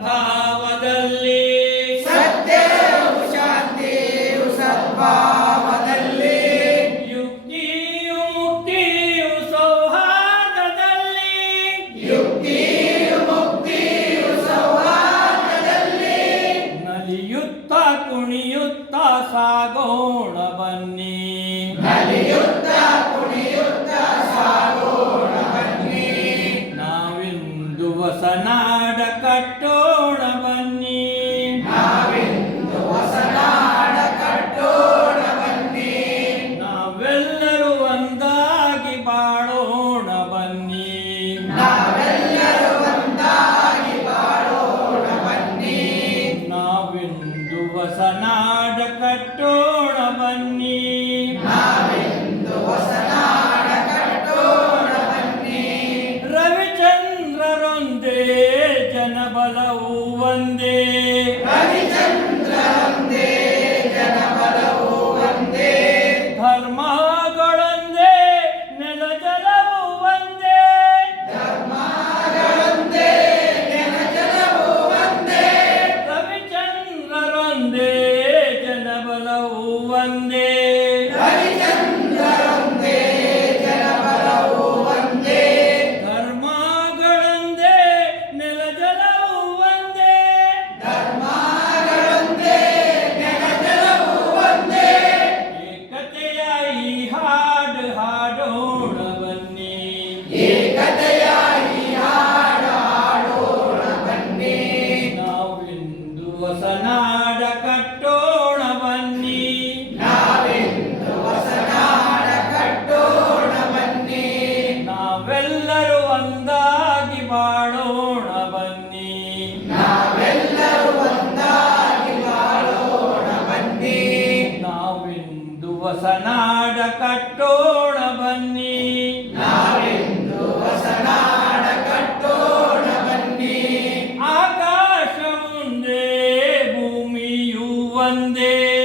ಸದ್ಭಾವದಲ್ಲಿ. ಸತ್ಯವು ಶಾಂತಿಯು ಸದ್ಭಾವದಲ್ಲಿ. ಯುಕ್ತಿಯು ಮುಕ್ತಿಯು ಸೌಹಾರ್ದದಲ್ಲಿ. ಯುಕ್ತಿಯು ಮುಕ್ತಿಯು ಸೌಹಾರ್ದದಲ್ಲಿ. ನಲಿಯುತ್ತ ಕುಣಿಯುತ್ತ ಸಾಗೋಣ ಬನ್ನಿ. ಹೊಸನಾಡ ಕಟ್ಟೋಣ ಬನ್ನಿ ನಾವೆಂದು ಹೊಸನಾಡ ಕಟ್ಟೋಣ ಬನ್ನಿ ರವಿಚಂದ್ರರೊಂದೇ ಜನಬಲವು ಒಂದೇ वन्दे ಹೊಸ ಕಟ್ಟೋಣ ಬನ್ನಿ ನಾವೆಂದು ಹೊಸ ಕಟ್ಟೋಣ ಬನ್ನಿ. ಆಕಾಶ ಮುಂದೆ ಭೂಮಿಯು ಒಂದೇ.